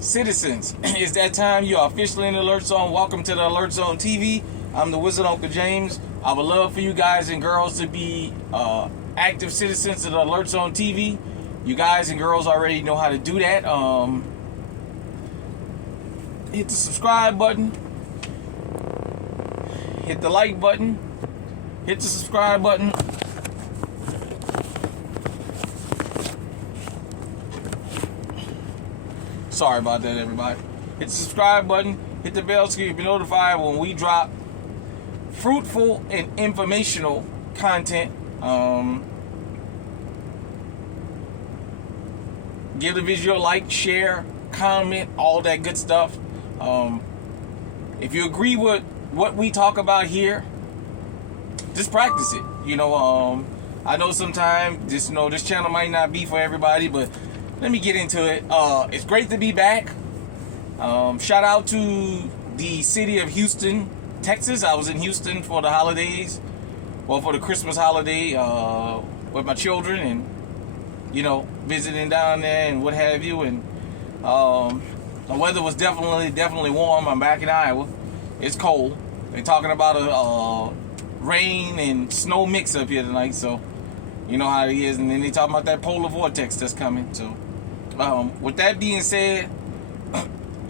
Citizens, it's that time. You are officially in the Alert Zone. Welcome to the Alert Zone TV. I'm the Wizard Uncle James. I would love for you guys and girls to be active citizens of the Alert Zone TV. You guys and girls already know how to do that. Hit the subscribe button. Hit the like button. Hit the subscribe button. Sorry about that, everybody. Hit the subscribe button. Hit the bell so you can be notified when we drop fruitful and informational content. Give the video a like, share, comment, all that good stuff. If you agree with what we talk about here, just practice it. I know sometimes this channel might not be for everybody, but let me get into it. It's great to be back. Shout out to the city of Houston, Texas. I was in Houston for the holidays, for the Christmas holiday, with my children, and visiting down there and what have you. And the weather was definitely warm. I'm back in Iowa. It's cold. They're talking about a rain and snow mix up here tonight, so you know how it is. And then they talking about that polar vortex that's coming. So with that being said,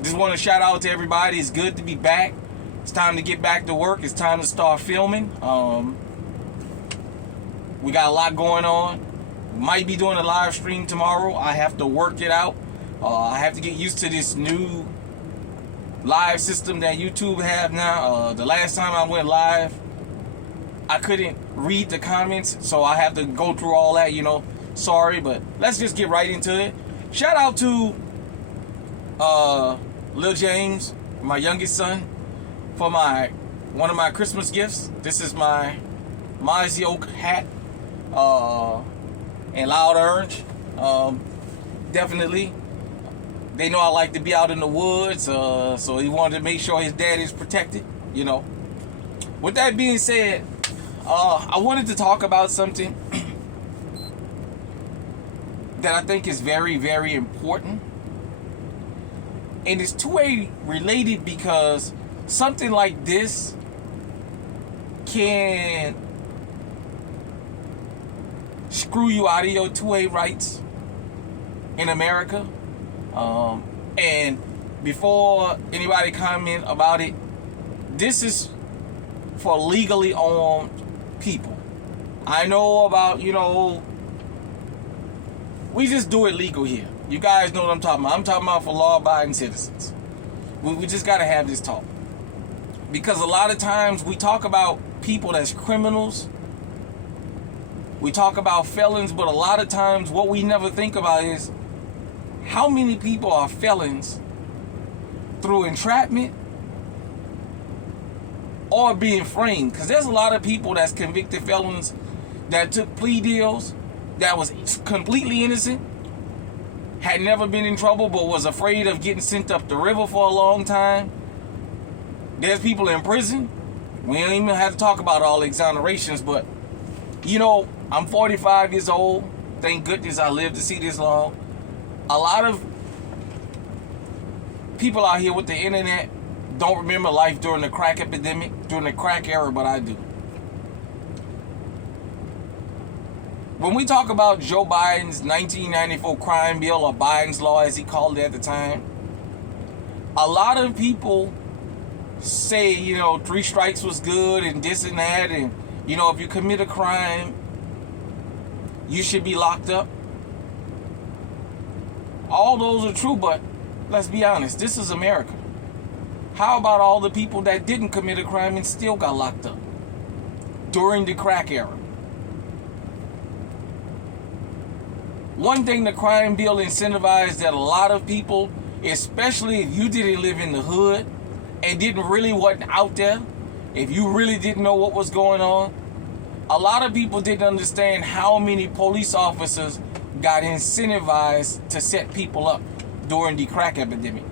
just want to shout out to everybody. It's good to be back. It's time to get back to work. It's time to start filming. We got a lot going on. Might be doing a live stream tomorrow. I have to work it out. I have to get used to this new live system that YouTube have now. The last time I went live, I couldn't read the comments, so I have to go through all that. Sorry, but let's just get right into it. Shout out to Lil James, my youngest son, for one of my Christmas gifts. This is my Mozzie Oak hat and loud orange. Definitely, they know I like to be out in the woods, so he wanted to make sure his dad is protected. With that being said, I wanted to talk about something that I think is very, very important. And it's two-way related, because something like this can screw you out of your two-way rights in America. And before anybody comment about it, this is for legally owned people. I know about, we just do it legal here. You guys know what I'm talking about. I'm talking about for law-abiding citizens. We just got to have this talk. Because a lot of times we talk about people that's criminals. We talk about felons, but a lot of times what we never think about is how many people are felons through entrapment or being framed. Because there's a lot of people that's convicted felons that took plea deals, that was completely innocent, had never been in trouble, but was afraid of getting sent up the river for a long time. There's people in prison. We don't even have to talk about all the exonerations, but I'm 45 years old. Thank goodness I lived to see this long. A lot of people out here with the internet don't remember life during the crack epidemic, during the crack era, but I do. When we talk about Joe Biden's 1994 crime bill, or Biden's law as he called it at the time, a lot of people say, 3 strikes was good and this and that, and, if you commit a crime, you should be locked up. All those are true, but let's be honest, this is America. How about all the people that didn't commit a crime and still got locked up during the crack era? One thing the crime bill incentivized that a lot of people, especially if you didn't live in the hood and wasn't out there, if you really didn't know what was going on, a lot of people didn't understand how many police officers got incentivized to set people up during the crack epidemic.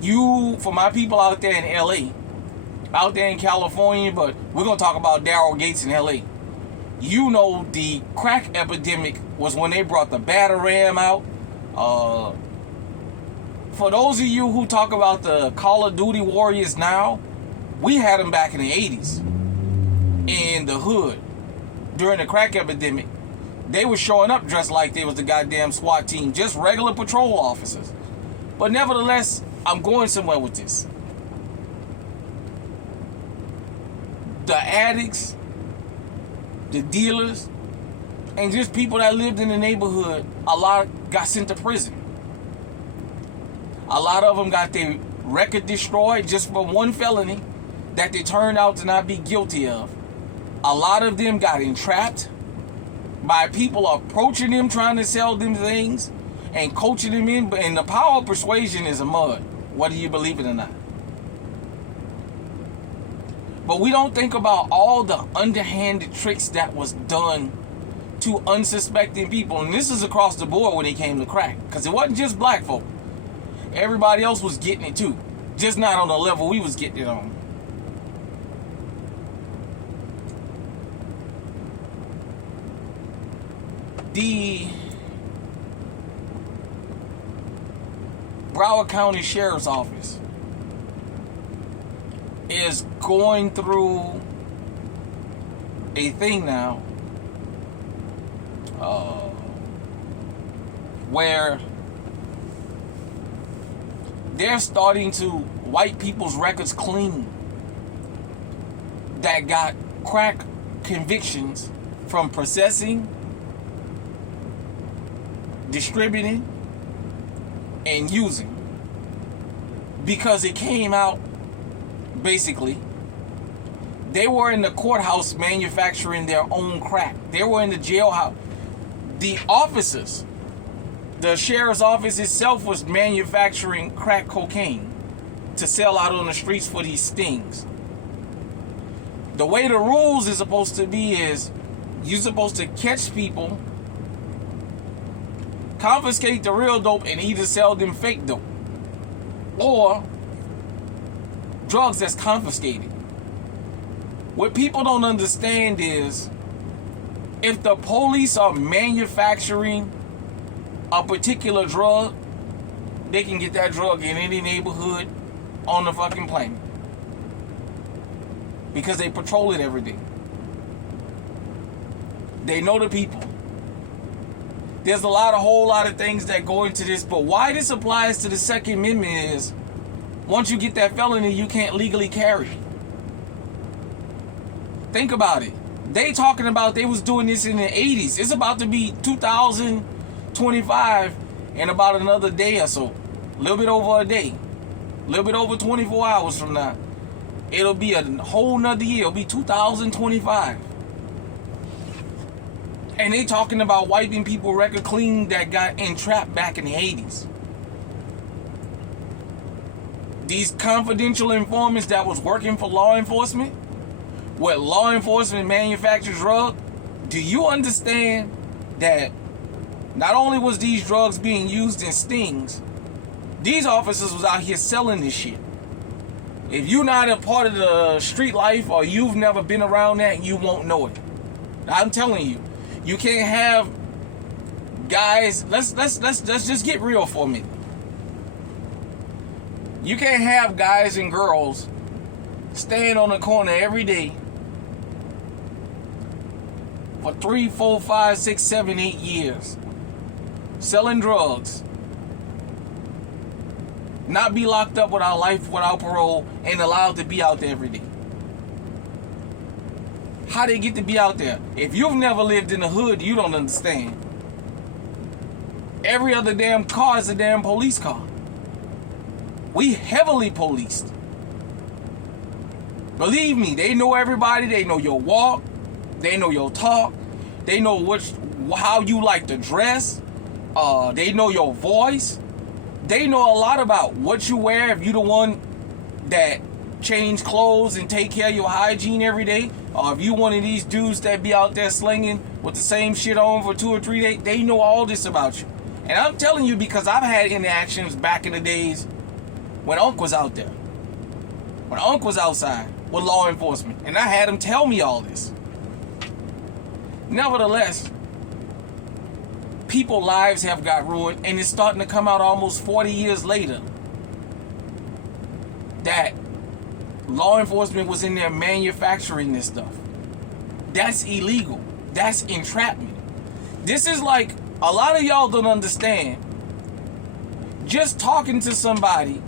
For my people out there in LA, out there in California, but we're going to talk about Daryl Gates in LA. The crack epidemic was when they brought the Batarang out, for those of you who talk about the Call of Duty warriors now, we had them back in the 80s in the hood during the crack epidemic. They were showing up dressed like they was the goddamn SWAT team, just regular patrol officers. But nevertheless, I'm going somewhere with this. The addicts, the dealers, and just people that lived in the neighborhood, a lot got sent to prison. A lot of them got their record destroyed just for one felony that they turned out to not be guilty of. A lot of them got entrapped by people approaching them, trying to sell them things and coaching them in. And the power of persuasion is a mud, whether you believe it or not. But we don't think about all the underhanded tricks that was done to unsuspecting people. And this is across the board when it came to crack. Because it wasn't just black folk. Everybody else was getting it too. Just not on the level we was getting it on. The Broward County Sheriff's Office is going through a thing now where they're starting to wipe people's records clean that got crack convictions from possessing, distributing, and using, because it came out basically they were in the courthouse manufacturing their own crack. They were in the jailhouse. The officers, the sheriff's office itself was manufacturing crack cocaine to sell out on the streets for these stings. The way the rules is supposed to be is you're supposed to catch people, confiscate the real dope, and either sell them fake dope or drugs that's confiscated. What people don't understand is if the police are manufacturing a particular drug, they can get that drug in any neighborhood on the fucking planet because they patrol it every day. They know the people. There's a whole lot of things that go into this, but why this applies to the Second Amendment is once you get that felony, you can't legally carry. Think about it. They talking about they was doing this in the 80s. It's about to be 2025 in about another day or so. A little bit over a day. A little bit over 24 hours from now. It'll be a whole nother year. It'll be 2025. And they talking about wiping people record clean that got entrapped back in the 80s. These confidential informants that was working for law enforcement, what law enforcement manufactures drugs, do you understand that not only was these drugs being used in stings, these officers was out here selling this shit. If you're not a part of the street life or you've never been around that, you won't know it. I'm telling you, you can't have guys. Let's just get real for a minute. You can't have guys and girls stand on the corner every day for 3, 4, 5, 6, 7, 8 years selling drugs, not be locked up without life, without parole, and allowed to be out there every day. How they get to be out there? If you've never lived in the hood, you don't understand. Every other damn car is a damn police car. We heavily policed. Believe me, they know everybody. They know your walk. They know your talk. They know how you like to dress. They know your voice. They know a lot about what you wear. If you the one that change clothes and take care of your hygiene every day, or if you one of these dudes that be out there slinging with the same shit on for 2 or 3 days, they know all this about you. And I'm telling you because I've had interactions back in the days when Unc was out there. When Unc was outside with law enforcement. And I had him tell me all this. Nevertheless, people's lives have got ruined, and it's starting to come out almost 40 years later that law enforcement was in there manufacturing this stuff. That's illegal. That's entrapment. This is like, a lot of y'all don't understand. Just talking to somebody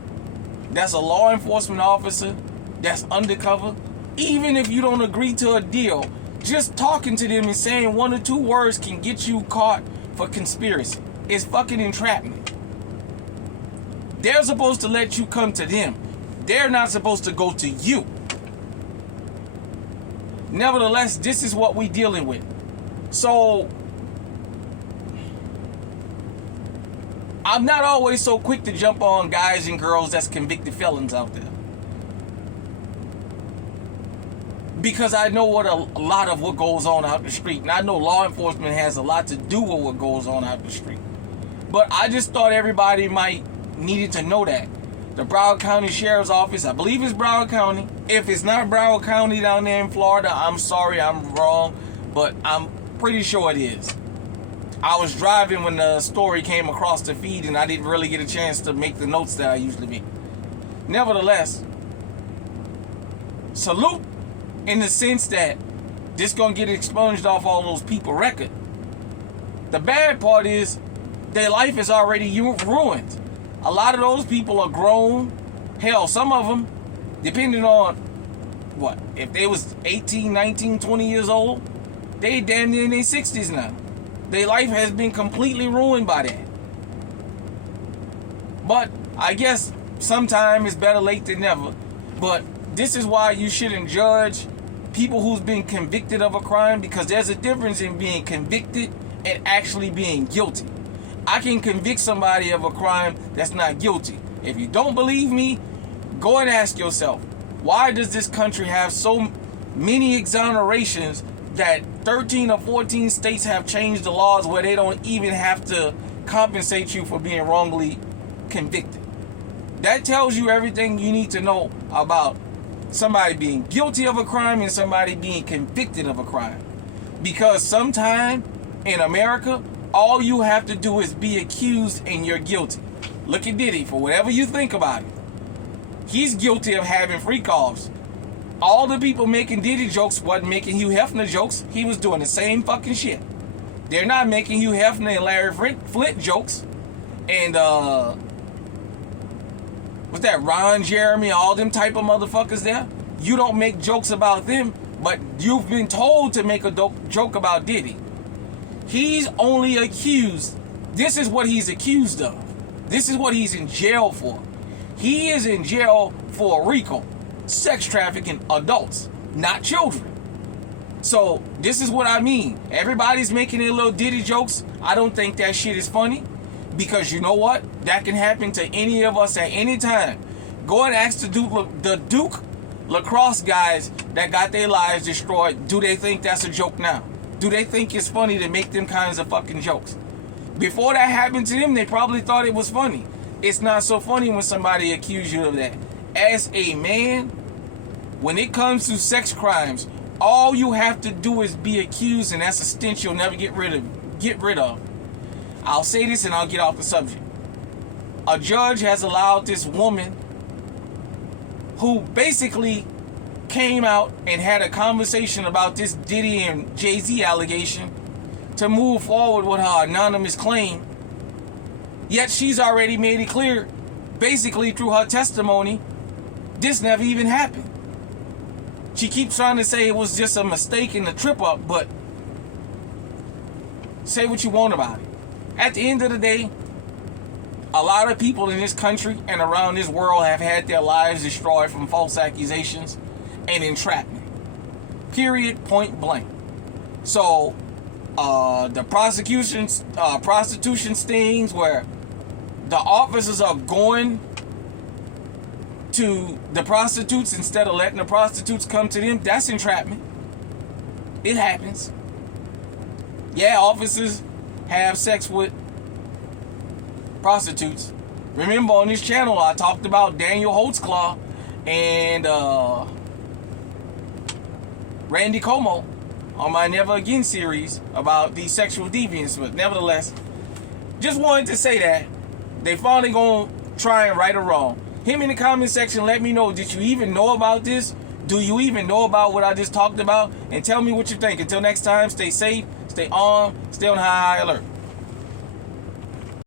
that's a law enforcement officer, that's undercover, even if you don't agree to a deal, just talking to them and saying one or two words can get you caught for conspiracy. It's fucking entrapment. They're supposed to let you come to them. They're not supposed to go to you. Nevertheless, this is what we're dealing with. So, I'm not always so quick to jump on guys and girls that's convicted felons out there. Because I know what a lot of what goes on out the street. And I know law enforcement has a lot to do with what goes on out the street. But I just thought everybody might needed to know that. The Broward County Sheriff's Office, I believe it's Broward County. If it's not Broward County down there in Florida, I'm sorry, I'm wrong. But I'm pretty sure it is. I was driving when the story came across the feed and I didn't really get a chance to make the notes that I usually make. Nevertheless, salute in the sense that this gonna get expunged off all those people record. The bad part is their life is already ruined. A lot of those people are grown. Hell, some of them, depending on what, if they was 18, 19, 20 years old, they damn near in their 60s now. Their life has been completely ruined by that. But I guess sometime it's better late than never. But this is why you shouldn't judge people who's been convicted of a crime, because there's a difference in being convicted and actually being guilty. I can convict somebody of a crime that's not guilty. If you don't believe me, go and ask yourself, why does this country have so many exonerations that 13 or 14 states have changed the laws where they don't even have to compensate you for being wrongly convicted? That tells you everything you need to know about somebody being guilty of a crime and somebody being convicted of a crime. Because sometime in America, all you have to do is be accused and you're guilty. Look at Diddy, for whatever you think about it. He's guilty of having freak offs. All the people making Diddy jokes wasn't making Hugh Hefner jokes. He was doing the same fucking shit. They're not making Hugh Hefner and Larry Flint jokes. And, what's that, Ron Jeremy, all them type of motherfuckers there? You don't make jokes about them, but you've been told to make a joke about Diddy. He's only accused. This is what he's accused of. This is what he's in jail for. He is in jail for RICO. Sex trafficking adults, not children. So this is what I mean. Everybody's making their little Diddy jokes. I don't think that shit is funny, because you know what? That can happen to any of us at any time. Go and ask the Duke lacrosse guys that got their lives destroyed. Do they think that's a joke now? Do they think it's funny to make them kinds of fucking jokes? Before that happened to them, they probably thought it was funny. It's not so funny when somebody accuses you of that. As a man, when it comes to sex crimes, all you have to do is be accused, and that's a stench you'll never get rid of. I'll say this and I'll get off the subject. A judge has allowed this woman who basically came out and had a conversation about this Diddy and Jay-Z allegation to move forward with her anonymous claim. Yet she's already made it clear, basically through her testimony, this never even happened. She keeps trying to say it was just a mistake in the trip up, but say what you want about it. At the end of the day, a lot of people in this country and around this world have had their lives destroyed from false accusations and entrapment. Period, point blank. So, the prostitution stings where the officers are going to the prostitutes instead of letting the prostitutes come to them, that's entrapment. It happens. Yeah, officers have sex with prostitutes. Remember on this channel I talked about Daniel Holtzclaw and Randy Como on my Never Again series about these sexual deviants. But nevertheless, Just wanted to say that. They finally gonna try and right or wrong. Hit me in the comment section. Let me know. Did you even know about this? Do you even know about what I just talked about? And tell me what you think. Until next time, stay safe, stay armed, stay on high alert.